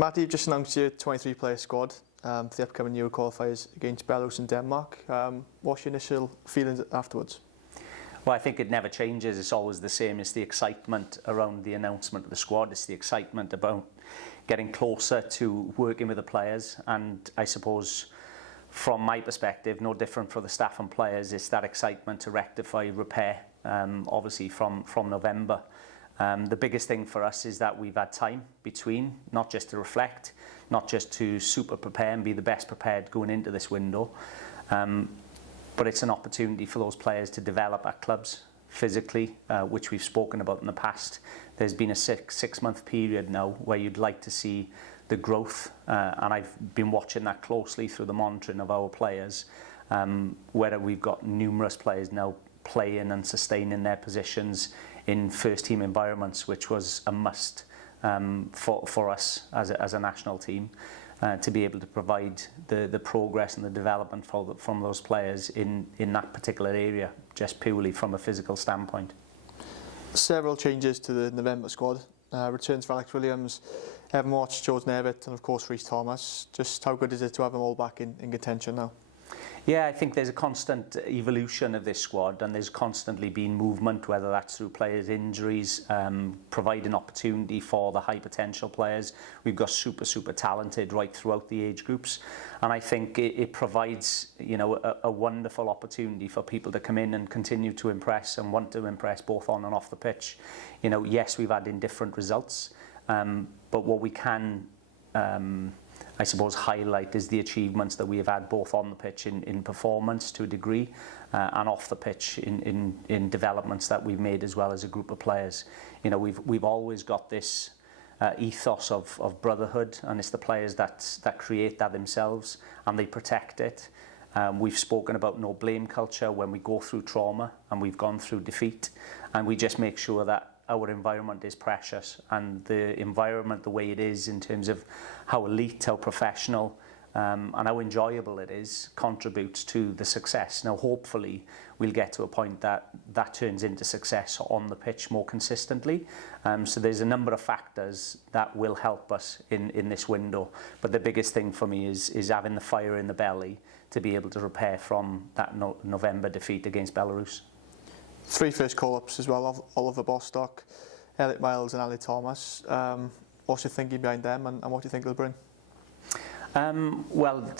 Matty, you've just announced your 23-player squad for the upcoming Euro qualifiers against Belarus and Denmark. What's your initial feelings afterwards? Well, I think it never changes. It's always the same. It's the excitement around the announcement of the squad. It's the excitement about getting closer to working with the players. And I suppose from my perspective, no different for the staff and players, it's that excitement to rectify, repair, obviously from November. The biggest thing for us is that we've had time between, not just to reflect, not just to super prepare and be the best prepared going into this window, but it's an opportunity for those players to develop at clubs physically, which we've spoken about in the past. There's been a six-month period now where you'd like to see the growth, and I've been watching that closely through the monitoring of our players, where we've got numerous players now playing and sustaining their positions in first team environments, which was a must for us as a national team, to be able to provide the progress and the development from those players in that particular area, just purely from a physical standpoint. Several changes to the November squad. Returns for Alex Williams, Evan Watts, George Nevett and of course Rhys Thomas. Just how good is it to have them all back in contention now? Yeah, I think there's a constant evolution of this squad, and there's constantly been movement, whether that's through players' injuries, providing opportunity for the high potential players. We've got super talented right throughout the age groups, and I think it provides, you know, a wonderful opportunity for people to come in and continue to impress and want to impress both on and off the pitch. You know, yes, we've had indifferent results, but what we can I suppose highlight is the achievements that we have had both on the pitch in performance to a degree, and off the pitch in developments that we've made as well as a group of players. You know, we've always got this ethos of brotherhood, and it's the players that create that themselves and they protect it. We've spoken about no blame culture when we go through trauma and we've gone through defeat, and we just make sure that our environment is precious, and the environment the way it is in terms of how elite, how professional and how enjoyable it is contributes to the success. Now hopefully we'll get to a point that turns into success on the pitch more consistently, so there's a number of factors that will help us in this window, but the biggest thing for me is having the fire in the belly to be able to repair from that November defeat against Belarus. 3 first call-ups as well, Oliver Bostock, Elliot Myles and Elliot Thomas. What's your thinking behind them, and what do you think they'll bring? Well,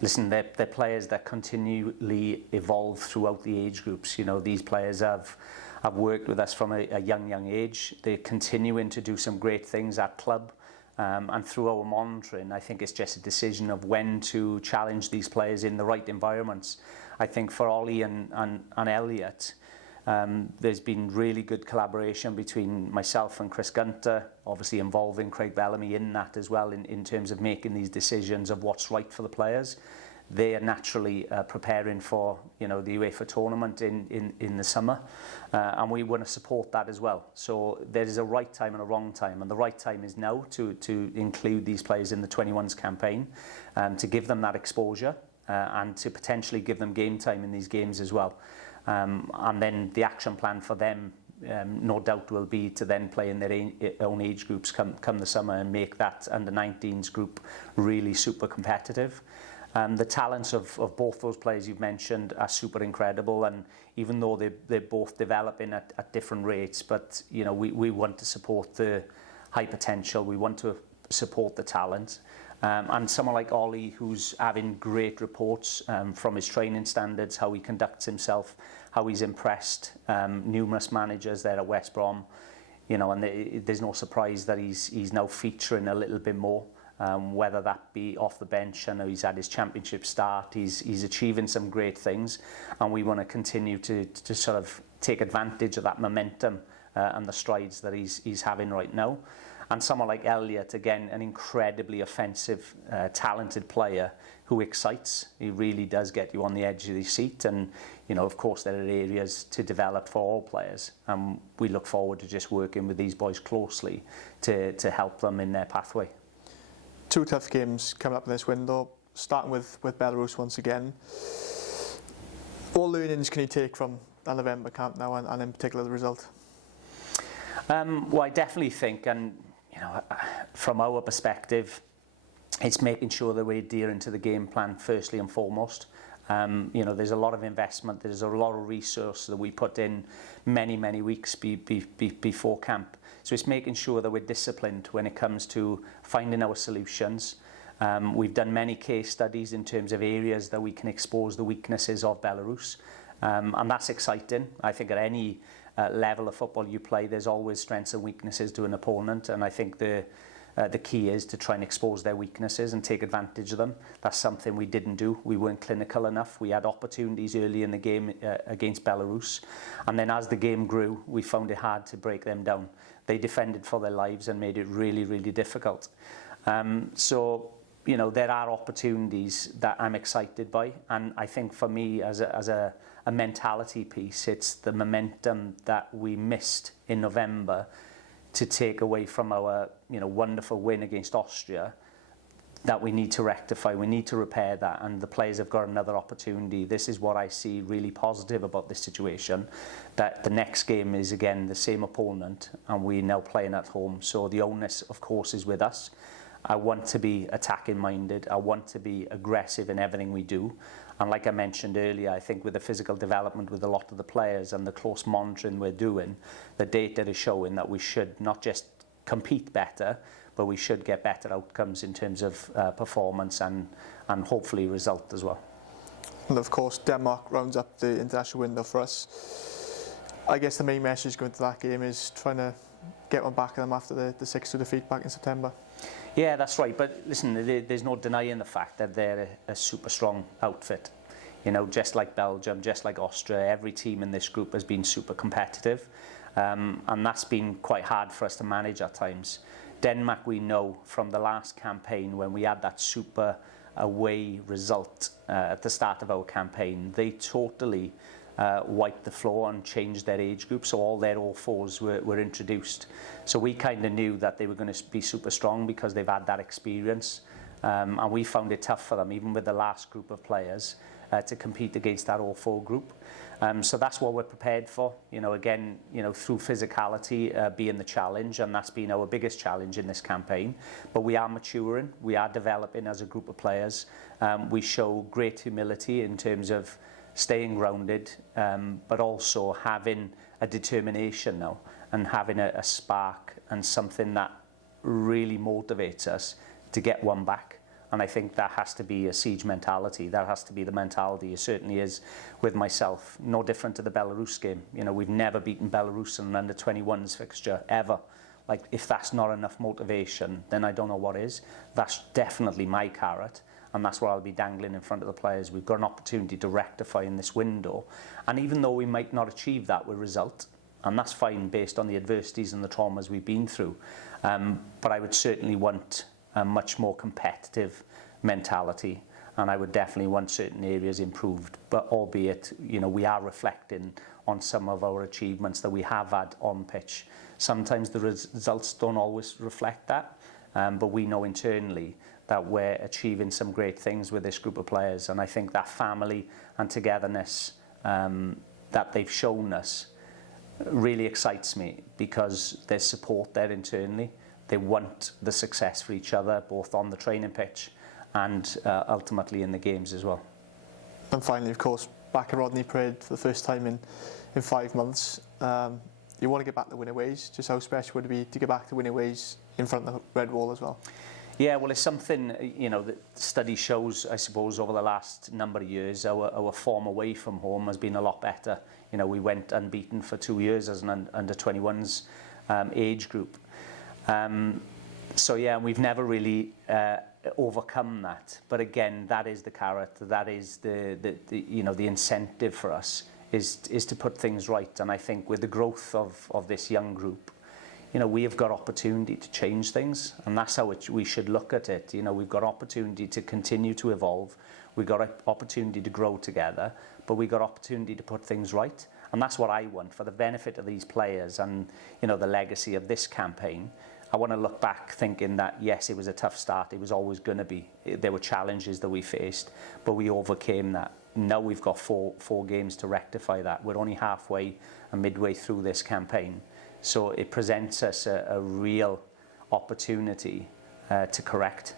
listen, they're players that continually evolve throughout the age groups. You know, these players have worked with us from a young age. They're continuing to do some great things at club. And through our monitoring, I think it's just a decision of when to challenge these players in the right environments. I think for Ollie and Elliot, there's been really good collaboration between myself and Chris Gunter, obviously involving Craig Bellamy in that as well, in terms of making these decisions of what's right for the players. They are naturally preparing for, you know, the UEFA tournament in the summer, and we want to support that as well. So there is a right time and a wrong time, and the right time is now to include these players in the 21s campaign, to give them that exposure, and to potentially give them game time in these games as well. And then the action plan for them, no doubt, will be to then play in their own age groups come the summer and make that under-19s group really super competitive. The talents of both those players you've mentioned are super incredible, and even though they're both developing at different rates, but you know, we want to support the high potential, we want to support the talent. And someone like Ollie, who's having great reports from his training standards, how he conducts himself, how he's impressed numerous managers there at West Brom, you know, and there's no surprise that he's now featuring a little bit more, whether that be off the bench. I know he's had his championship start, he's achieving some great things, and we want to continue to sort of take advantage of that momentum and the strides that he's having right now. And someone like Elliot, again, an incredibly offensive, talented player who excites. He really does get you on the edge of your seat, and you know, of course, there are areas to develop for all players, and we look forward to just working with these boys closely to help them in their pathway. 2 tough games coming up in this window, starting with Belarus once again. What learnings can you take from the November camp now, and in particular the result? Well, I definitely think, and you know, from our perspective, it's making sure that we're adhering to the game plan firstly and foremost. You know, there's a lot of investment, there's a lot of resource that we put in many weeks before camp. So it's making sure that we're disciplined when it comes to finding our solutions. We've done many case studies in terms of areas that we can expose the weaknesses of Belarus. And that's exciting. I think at any level of football you play, there's always strengths and weaknesses to an opponent. And I think the key is to try and expose their weaknesses and take advantage of them. That's something we didn't do. We weren't clinical enough. We had opportunities early in the game against Belarus. And then as the game grew, we found it hard to break them down. They defended for their lives and made it really difficult. So, you know, there are opportunities that I'm excited by. And I think for me, as a mentality piece, it's the momentum that we missed in November to take away from our, you know, wonderful win against Austria, that we need to rectify. We need to repair that, and the players have got another opportunity. This is what I see really positive about this situation, that the next game is again the same opponent and we're now playing at home. So the onus, of course, is with us. I want to be attacking minded. I want to be aggressive in everything we do. And like I mentioned earlier, I think with the physical development with a lot of the players and the close monitoring we're doing, the data is showing that we should not just compete better, but we should get better outcomes in terms of performance and hopefully result as well. And of course, Denmark rounds up the international window for us. I guess the main message going to that game is trying to get one back at them after the 6-2 defeat back in September. Yeah, that's right. But listen, there's no denying the fact that they're a super strong outfit. You know, just like Belgium, just like Austria, every team in this group has been super competitive. And that's been quite hard for us to manage at times. Denmark, we know from the last campaign when we had that super away result at the start of our campaign, they totally wiped the floor and changed their age group, so all their all-fours were introduced. So we kind of knew that they were going to be super strong because they've had that experience, and we found it tough for them, even with the last group of players, to compete against that all-four group. So that's what we're prepared for. You know, again, you know, through physicality being the challenge, and that's been our biggest challenge in this campaign. But we are maturing, we are developing as a group of players. We show great humility in terms of staying grounded, but also having a determination now and having a spark and something that really motivates us to get one back. And I think that has to be a siege mentality. That has to be the mentality. It certainly is with myself. No different to the Belarus game. You know, we've never beaten Belarus in an under-21s fixture, ever. Like, if that's not enough motivation, then I don't know what is. That's definitely my carrot. And that's what I'll be dangling in front of the players. We've got an opportunity to rectify in this window. And even though we might not achieve that with result, and that's fine based on the adversities and the traumas we've been through, but I would certainly want a much more competitive mentality, and I would definitely want certain areas improved. But albeit, you know, we are reflecting on some of our achievements that we have had on pitch. Sometimes the results don't always reflect that, but we know internally that we're achieving some great things with this group of players, and I think that family and togetherness that they've shown us really excites me, because there's support there internally. They want the success for each other, both on the training pitch and ultimately in the games as well. And finally, of course, back at Rodney Parade for the first time in 5 months. You want to get back to winning ways. Just how special would it be to get back to winning ways in front of the red wall as well? Yeah, well, it's something, you know, that study shows, I suppose, over the last number of years, our form away from home has been a lot better. You know, we went unbeaten for 2 years as an under-21s age group. So yeah, we've never really overcome that. But again, that is the carrot. That is the you know, the incentive for us is to put things right. And I think with the growth of this young group, you know, we have got opportunity to change things, and that's how we should look at it. You know, we've got opportunity to continue to evolve. We've got an opportunity to grow together, but we've got opportunity to put things right. And that's what I want for the benefit of these players and, you know, the legacy of this campaign. I want to look back thinking that, yes, it was a tough start. It was always going to be. There were challenges that we faced, but we overcame that. Now we've got four games to rectify that. We're only halfway and midway through this campaign. So it presents us a real opportunity to correct.